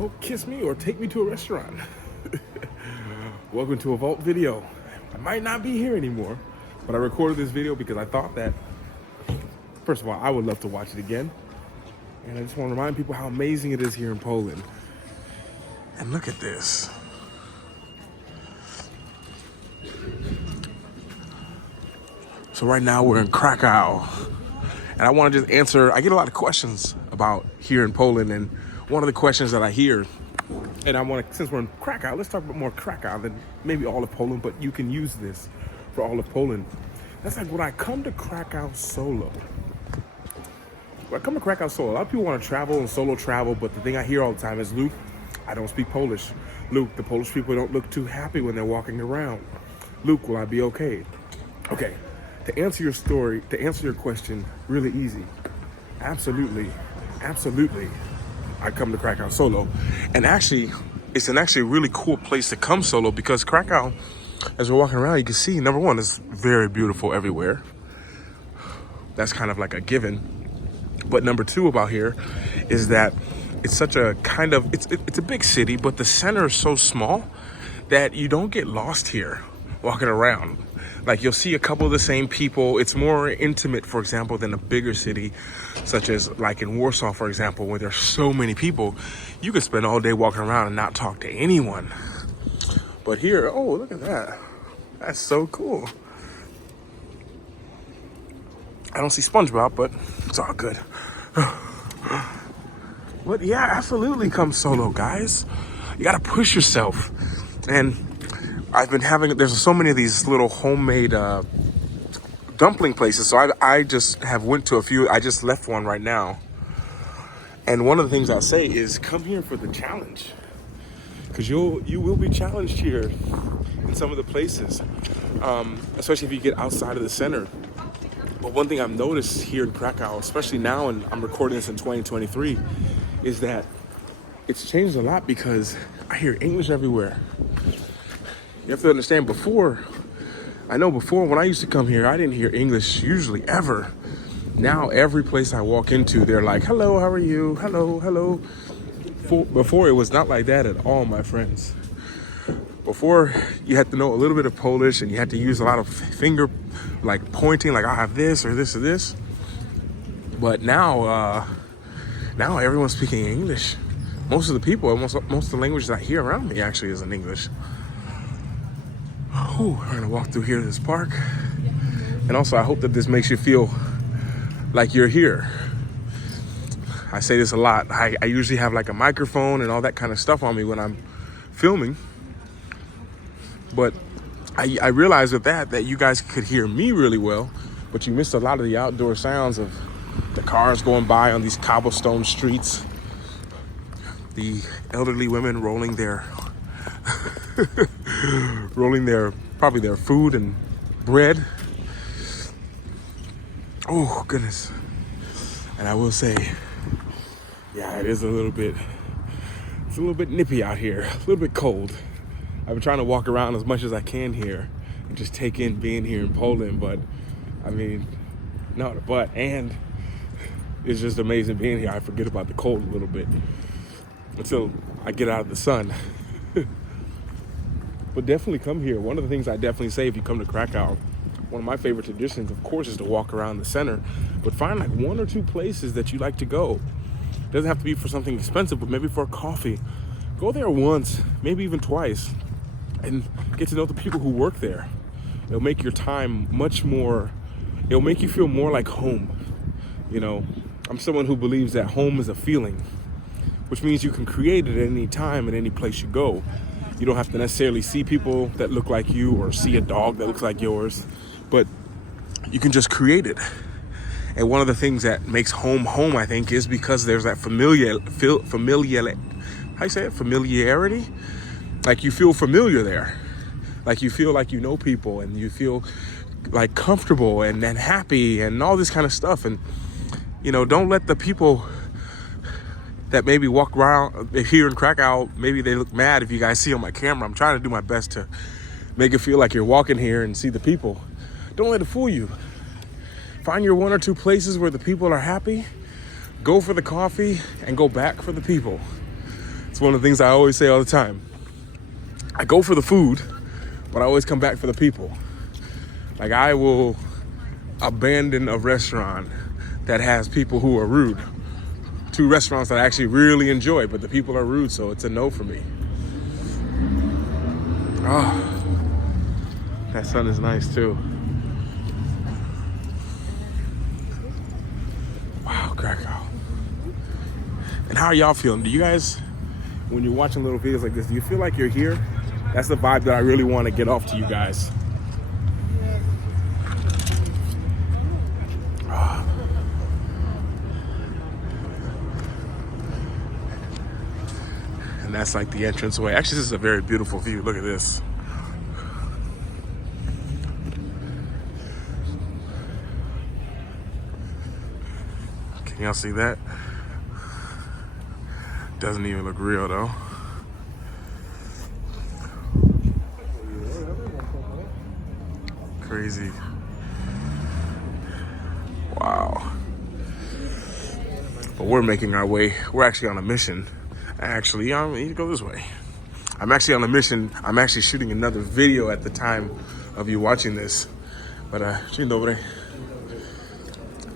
Don't kiss me or take me to a restaurant. Welcome to a vault video. I might not be here anymore, but I recorded this video because I thought that, first of all, I would love to watch it again. And I just want to remind people how amazing it is here in Poland. And look at this. So right now we're in Krakow. And I want to just answer, I get a lot of questions about here in Poland, and one of the questions that I hear, and I want to, since we're in Krakow, let's talk about more Krakow than maybe all of Poland, but you can use this for all of Poland. That's like when I come to Krakow solo. When I come to Krakow solo, a lot of people want to travel and solo travel, but the thing I hear all the time is, Luke, I don't speak Polish. Luke, the Polish people don't look too happy when they're walking around. Luke, will I be okay? Okay. To answer your story, to answer your question, really easy. Absolutely, I come to Krakow solo. And actually, it's an actually really cool place to come solo because Krakow, as we're walking around, you can see, number one, it's very beautiful everywhere. That's kind of like a given. But number two about here is that it's such a kind of, it's a big city, but the center is so small that you don't get lost here walking around. Like you'll see a couple of the same people. It's more intimate, for example, than a bigger city, such as like in Warsaw, for example, where there's so many people. You could spend all day walking around and not talk to anyone. But here, oh, look at that. That's so cool. I don't see SpongeBob, but it's all good. But yeah, absolutely come solo, guys. You gotta push yourself. And I've been having, there's so many of these little homemade dumpling places. So I just have went to a few. I just left one right now. And one of the things I say is come here for the challenge. Because you will be challenged here in some of the places, especially if you get outside of the center. But one thing I've noticed here in Krakow, especially now, and I'm recording this in 2023, is that it's changed a lot because I hear English everywhere. You have to understand, before when I used to come here, I didn't hear English usually ever. Now every place I walk into, they're like, hello, how are you? Hello. Before it was not like that at all, my friends. Before you had to know a little bit of Polish and you had to use a lot of finger like pointing, like I have this or this or this. But now everyone's speaking English. Most of the people, most of the languages I hear around me actually is in English. We're gonna walk through here to this park. And also I hope that this makes you feel like you're here. I say this a lot. I usually have like a microphone and all that kind of stuff on me when I'm filming. But I realized with that you guys could hear me really well, but you missed a lot of the outdoor sounds of the cars going by on these cobblestone streets. The elderly women rolling their probably their food and bread. Oh goodness. And I will say, yeah, it's a little bit nippy out here, a little bit cold. I've been trying to walk around as much as I can here and just take in being here in Poland, but I mean, and it's just amazing being here. I forget about the cold a little bit until I get out of the sun. But definitely come here. One of the things I definitely say if you come to Krakow, one of my favorite traditions, of course, is to walk around the center, but find like one or two places that you like to go. It doesn't have to be for something expensive, but maybe for a coffee. Go there once, maybe even twice, and get to know the people who work there. It'll make your time it'll make you feel more like home. You know, I'm someone who believes that home is a feeling, which means you can create it at any time and any place you go. You don't have to necessarily see people that look like you or see a dog that looks like yours, but you can just create it. And one of the things that makes home, I think, is because there's that familiarity. Like you feel familiar there. Like you feel like you know people and you feel like comfortable and happy and all this kind of stuff. And, you know, don't let the people that maybe walk around here in Krakow, maybe they look mad if you guys see on my camera. I'm trying to do my best to make it feel like you're walking here and see the people. Don't let it fool you. Find your one or two places where the people are happy, go for the coffee, and go back for the people. It's It's one of the things I always say all the time. I go for the food, but I always come back for the people. Like, I will abandon a restaurant that has people who are rude to restaurants that I actually really enjoy, but the people are rude, so it's a no for me. Oh, that sun is nice too. Wow, Krakow. And how are y'all feeling? Do you guys, when you're watching little videos like this, do you feel like you're here? That's the vibe that I really want to get off to you guys. And that's like the entranceway. Actually, this is a very beautiful view. Look at this. Can y'all see that? Doesn't even look real though. Crazy. Wow. But we're making our way. We're actually on a mission. Actually, I need to go this way. I'm actually on a mission. I'm actually shooting another video at the time of you watching this. But dzień dobry.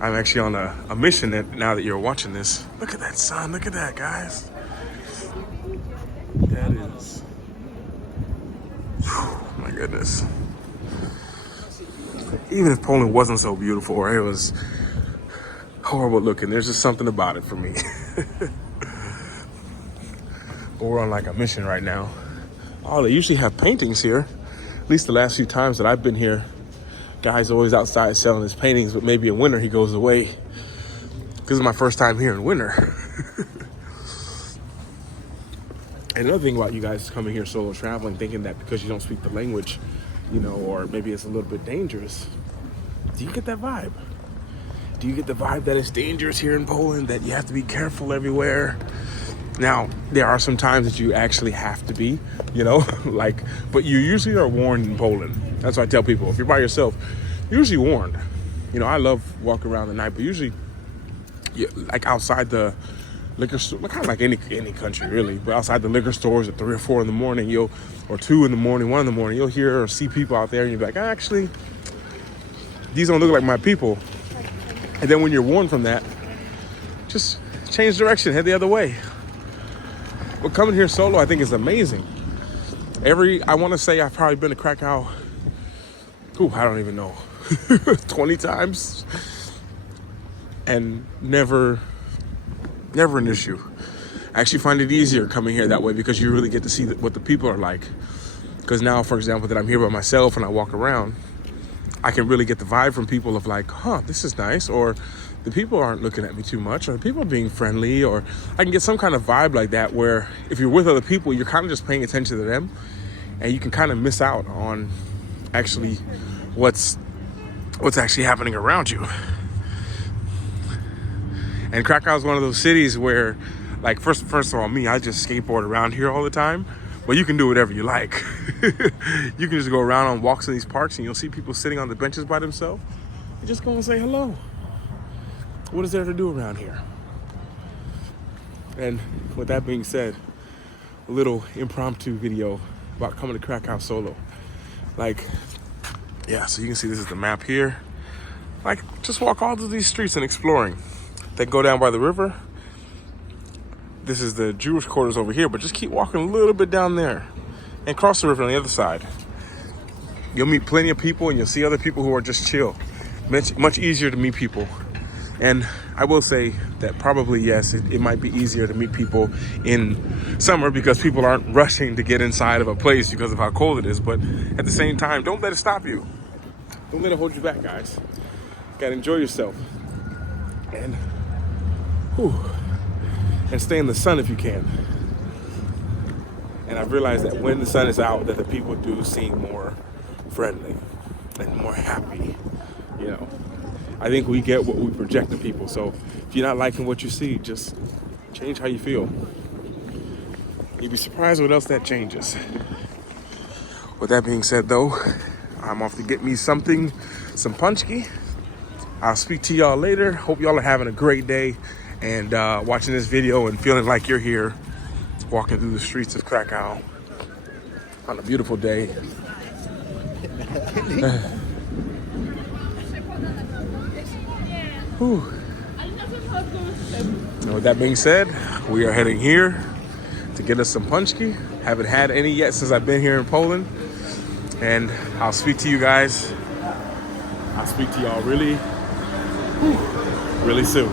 I'm actually on a mission now that you're watching this. Look at that sun. Look at that, guys. That is. Whew, my goodness. Even if Poland wasn't so beautiful or it was horrible looking, there's just something about it for me. But we're on like a mission right now. Oh, they usually have paintings here. At least the last few times that I've been here. Guy's always outside selling his paintings, but maybe in winter he goes away. This is my first time here in winter. And another thing about you guys coming here solo traveling, thinking that because you don't speak the language, you know, or maybe it's a little bit dangerous. Do you get that vibe? Do you get the vibe that it's dangerous here in Poland, that you have to be careful everywhere? Now, there are some times that you actually have to be, you know, like, but you usually are warned in Poland. That's what I tell people. If you're by yourself, you're usually warned. You know, I love walking around the night, but usually, like outside the liquor store, kind of like any country really, but outside the liquor stores at 3 or 4 in the morning, or 2 in the morning, 1 in the morning, you'll hear or see people out there, and you'll be like, actually, these don't look like my people. And then when you're warned from that, just change direction, head the other way. But coming here solo, I think is amazing. I want to say I've probably been to Krakow, I don't even know, 20 times, and never an issue. I actually find it easier coming here that way because you really get to see what the people are like. Because now, for example, that I'm here by myself and I walk around, I can really get the vibe from people of like, this is nice, or the people aren't looking at me too much, or the people are being friendly, or I can get some kind of vibe like that where if you're with other people, you're kind of just paying attention to them, and you can kind of miss out on actually what's actually happening around you. And Krakow is one of those cities where, like, first of all, I just skateboard around here all the time, but you can do whatever you like. You can just go around on walks in these parks and you'll see people sitting on the benches by themselves. You just go and say hello. What is there to do around here? And with that being said, a little impromptu video about coming to Krakow solo. Like, yeah, so you can see this is the map here. Like, just walk all through these streets and exploring. Then go down by the river. This is the Jewish quarters over here, but just keep walking a little bit down there and cross the river on the other side. You'll meet plenty of people and you'll see other people who are just chill. Much easier to meet people. And I will say that probably, yes, it might be easier to meet people in summer because people aren't rushing to get inside of a place because of how cold it is. But at the same time, don't let it stop you. Don't let it hold you back, guys. You gotta enjoy yourself. And stay in the sun if you can. And I've realized that when the sun is out, that the people do seem more friendly and more happy, you know. I think we get what we project to people. So if you're not liking what you see, just change how you feel. You'd be surprised what else that changes. With that being said, though, I'm off to get me some punchki. I'll speak to y'all later. Hope y'all are having a great day and watching this video and feeling like you're here walking through the streets of Krakow on a beautiful day. Whew. And with that being said, we are heading here to get us some punchki. Haven't had any yet since I've been here in Poland. And I'll speak to you guys. I'll speak to y'all really soon.